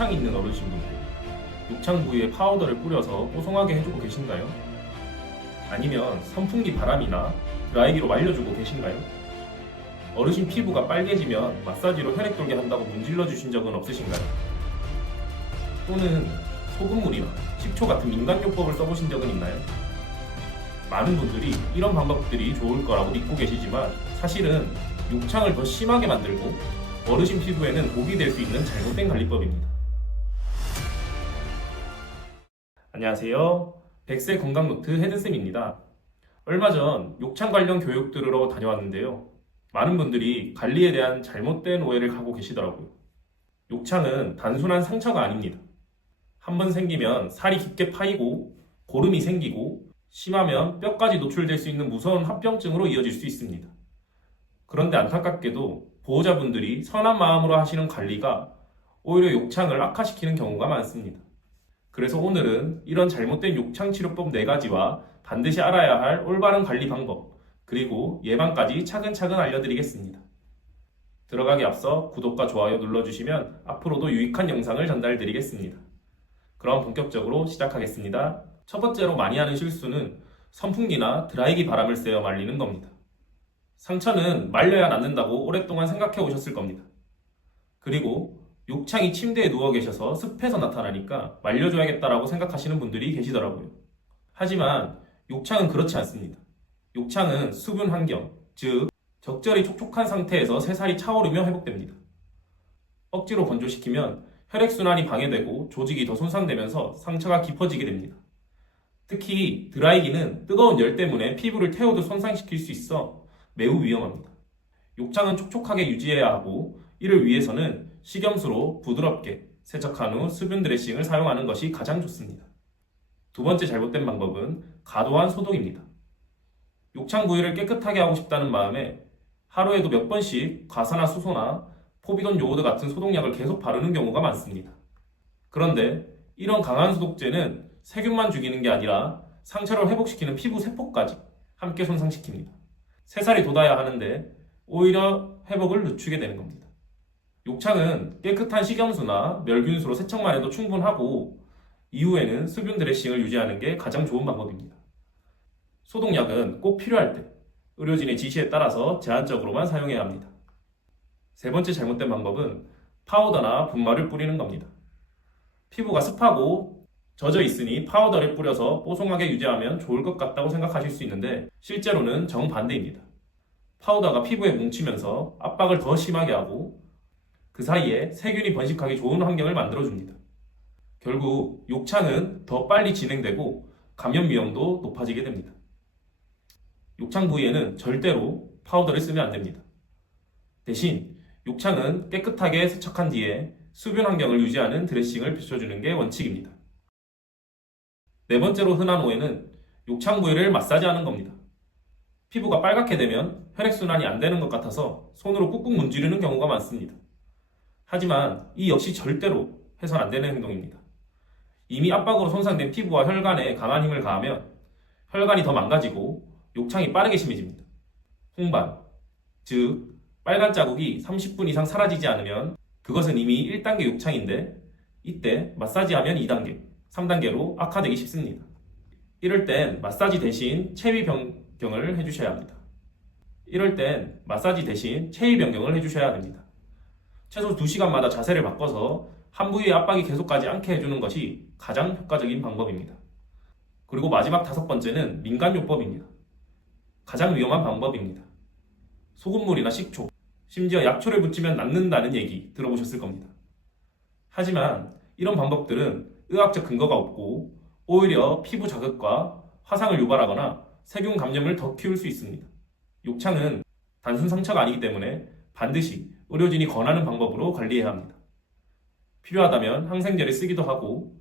욕창 있는 어르신분들, 욕창 부위에 파우더를 뿌려서 뽀송하게 해주고 계신가요? 아니면 선풍기 바람이나 드라이기로 말려주고 계신가요? 어르신 피부가 빨개지면 마사지로 혈액 돌게 한다고 문질러 주신 적은 없으신가요? 또는 소금물이나 식초 같은 민간요법을 써보신 적은 있나요? 많은 분들이 이런 방법들이 좋을 거라고 믿고 계시지만 사실은 욕창을 더 심하게 만들고 어르신 피부에는 독이 될 수 있는 잘못된 관리법입니다. 안녕하세요. 100세 건강노트 헤드쌤입니다. 얼마 전 욕창 관련 교육 들으러 다녀왔는데요. 많은 분들이 관리에 대한 잘못된 오해를 갖고 계시더라고요. 욕창은 단순한 상처가 아닙니다. 한번 생기면 살이 깊게 파이고 고름이 생기고 심하면 뼈까지 노출될 수 있는 무서운 합병증으로 이어질 수 있습니다. 그런데 안타깝게도 보호자분들이 선한 마음으로 하시는 관리가 오히려 욕창을 악화시키는 경우가 많습니다. 그래서 오늘은 이런 잘못된 욕창 치료법 4가지와 반드시 알아야 할 올바른 관리 방법, 그리고 예방까지 차근차근 알려드리겠습니다. 들어가기 앞서 구독과 좋아요 눌러주시면 앞으로도 유익한 영상을 전달드리겠습니다. 그럼 본격적으로 시작하겠습니다. 첫 번째로 많이 하는 실수는 선풍기나 드라이기 바람을 쐬어 말리는 겁니다. 상처는 말려야 낫는다고 오랫동안 생각해 오셨을 겁니다. 그리고 욕창이 침대에 누워 계셔서 습해서 나타나니까 말려줘야겠다라고 생각하시는 분들이 계시더라고요. 하지만 욕창은 그렇지 않습니다. 욕창은 수분 환경, 즉 적절히 촉촉한 상태에서 새살이 차오르며 회복됩니다. 억지로 건조시키면 혈액순환이 방해되고 조직이 더 손상되면서 상처가 깊어지게 됩니다. 특히 드라이기는 뜨거운 열 때문에 피부를 태우듯 손상시킬 수 있어 매우 위험합니다. 욕창은 촉촉하게 유지해야 하고 이를 위해서는 식염수로 부드럽게 세척한 후 수분 드레싱을 사용하는 것이 가장 좋습니다. 두 번째 잘못된 방법은 과도한 소독입니다. 욕창 부위를 깨끗하게 하고 싶다는 마음에 하루에도 몇 번씩 과산화수소나 포비돈 요오드 같은 소독약을 계속 바르는 경우가 많습니다. 그런데 이런 강한 소독제는 세균만 죽이는 게 아니라 상처를 회복시키는 피부 세포까지 함께 손상시킵니다. 새살이 돋아야 하는데 오히려 회복을 늦추게 되는 겁니다. 욕창은 깨끗한 식염수나 멸균수로 세척만 해도 충분하고 이후에는 수분 드레싱을 유지하는 게 가장 좋은 방법입니다. 소독약은 꼭 필요할 때 의료진의 지시에 따라서 제한적으로만 사용해야 합니다. 세 번째 잘못된 방법은 파우더나 분말을 뿌리는 겁니다. 피부가 습하고 젖어 있으니 파우더를 뿌려서 뽀송하게 유지하면 좋을 것 같다고 생각하실 수 있는데 실제로는 정반대입니다. 파우더가 피부에 뭉치면서 압박을 더 심하게 하고 그 사이에 세균이 번식하기 좋은 환경을 만들어줍니다. 결국 욕창은 더 빨리 진행되고 감염 위험도 높아지게 됩니다. 욕창 부위에는 절대로 파우더를 쓰면 안 됩니다. 대신 욕창은 깨끗하게 세척한 뒤에 수분 환경을 유지하는 드레싱을 비춰주는 게 원칙입니다. 네 번째로 흔한 오해는 욕창 부위를 마사지하는 겁니다. 피부가 빨갛게 되면 혈액순환이 안 되는 것 같아서 손으로 꾹꾹 문지르는 경우가 많습니다. 하지만 이 역시 절대로 해서는 안 되는 행동입니다. 이미 압박으로 손상된 피부와 혈관에 강한 힘을 가하면 혈관이 더 망가지고 욕창이 빠르게 심해집니다. 홍반, 즉 빨간 자국이 30분 이상 사라지지 않으면 그것은 이미 1단계 욕창인데 이때 마사지하면 2단계, 3단계로 악화되기 쉽습니다. 이럴 땐 마사지 대신 체위 변경을 해주셔야 합니다. 최소 2시간마다 자세를 바꿔서 한 부위의 압박이 계속 가지 않게 해주는 것이 가장 효과적인 방법입니다. 그리고 마지막 5번째는 민간요법입니다. 가장 위험한 방법입니다. 소금물이나 식초, 심지어 약초를 붙이면 낫는다는 얘기 들어보셨을 겁니다. 하지만 이런 방법들은 의학적 근거가 없고 오히려 피부 자극과 화상을 유발하거나 세균 감염을 더 키울 수 있습니다. 욕창은 단순 상처가 아니기 때문에 반드시 의료진이 권하는 방법으로 관리해야 합니다. 필요하다면 항생제를 쓰기도 하고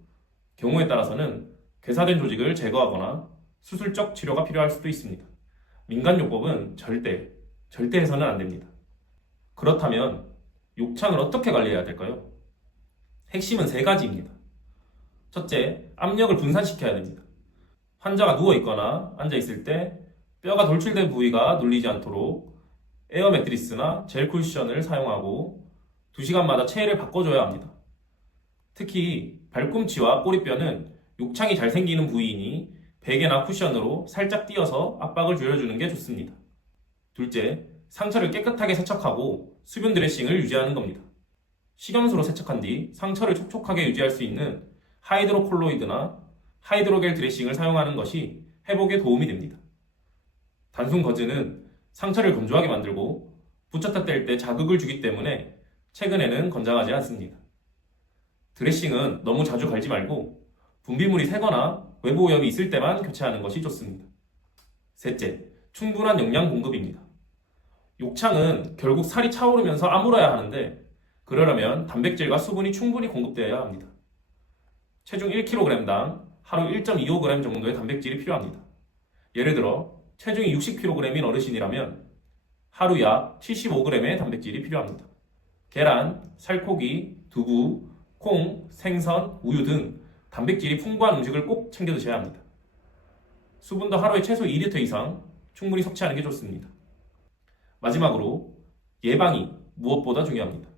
경우에 따라서는 괴사된 조직을 제거하거나 수술적 치료가 필요할 수도 있습니다. 민간요법은 절대 해서는 안 됩니다. 그렇다면 욕창을 어떻게 관리해야 될까요? 핵심은 3가지입니다. 첫째, 압력을 분산시켜야 됩니다. 환자가 누워있거나 앉아있을 때 뼈가 돌출된 부위가 눌리지 않도록 에어 매트리스나 젤 쿠션을 사용하고 2시간마다 체위를 바꿔줘야 합니다. 특히 발꿈치와 꼬리뼈는 욕창이 잘 생기는 부위이니 베개나 쿠션으로 살짝 띄어서 압박을 줄여주는 게 좋습니다. 둘째, 상처를 깨끗하게 세척하고 수분 드레싱을 유지하는 겁니다. 식염수로 세척한 뒤 상처를 촉촉하게 유지할 수 있는 하이드로콜로이드나 하이드로겔 드레싱을 사용하는 것이 회복에 도움이 됩니다. 단순 거즈는 상처를 건조하게 만들고 붙였다 뗄 때 자극을 주기 때문에 최근에는 권장하지 않습니다. 드레싱은 너무 자주 갈지 말고 분비물이 새거나 외부 오염이 있을 때만 교체하는 것이 좋습니다. 셋째, 충분한 영양 공급입니다. 욕창은 결국 살이 차오르면서 아물어야 하는데 그러려면 단백질과 수분이 충분히 공급되어야 합니다. 체중 1kg당 하루 1.25g 정도의 단백질이 필요합니다. 예를 들어 체중이 60kg인 어르신이라면 하루 약 75g의 단백질이 필요합니다. 계란, 살코기, 두부, 콩, 생선, 우유 등 단백질이 풍부한 음식을 꼭 챙겨 드셔야 합니다. 수분도 하루에 최소 2리터 이상 충분히 섭취하는 게 좋습니다. 마지막으로 예방이 무엇보다 중요합니다.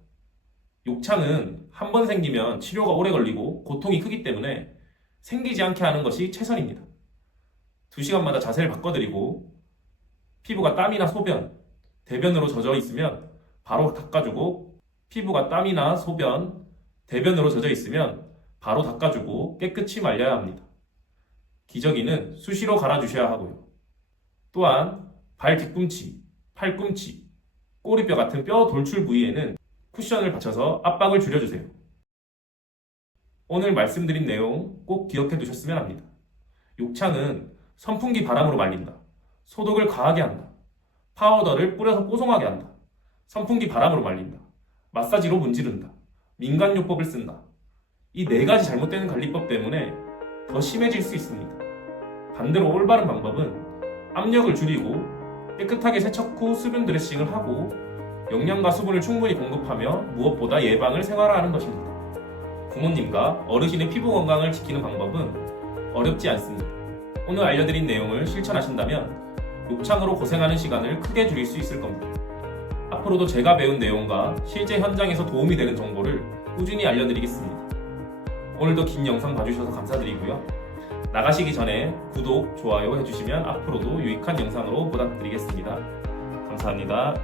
욕창은 한 번 생기면 치료가 오래 걸리고 고통이 크기 때문에 생기지 않게 하는 것이 최선입니다. 2시간마다 자세를 바꿔드리고 피부가 땀이나 소변, 대변으로 젖어 있으면 바로 닦아주고 피부가 땀이나 소변, 대변으로 젖어 있으면 바로 닦아주고 깨끗이 말려야 합니다. 기저귀는 수시로 갈아주셔야 하고요. 또한 발 뒤꿈치, 팔꿈치, 꼬리뼈 같은 뼈 돌출 부위에는 쿠션을 받쳐서 압박을 줄여주세요. 오늘 말씀드린 내용 꼭 기억해 두셨으면 합니다. 욕창은 선풍기 바람으로 말린다. 소독을 과하게 한다. 파우더를 뿌려서 뽀송하게 한다. 선풍기 바람으로 말린다. 마사지로 문지른다. 민간요법을 쓴다. 이 4가지 잘못되는 관리법 때문에 더 심해질 수 있습니다. 반대로 올바른 방법은 압력을 줄이고 깨끗하게 세척 후 수분 드레싱을 하고 영양과 수분을 충분히 공급하며 무엇보다 예방을 생활화하는 것입니다. 부모님과 어르신의 피부 건강을 지키는 방법은 어렵지 않습니다. 오늘 알려드린 내용을 실천하신다면 욕창으로 고생하는 시간을 크게 줄일 수 있을 겁니다. 앞으로도 제가 배운 내용과 실제 현장에서 도움이 되는 정보를 꾸준히 알려드리겠습니다. 오늘도 긴 영상 봐주셔서 감사드리고요. 나가시기 전에 구독, 좋아요 해주시면 앞으로도 유익한 영상으로 보답드리겠습니다. 감사합니다.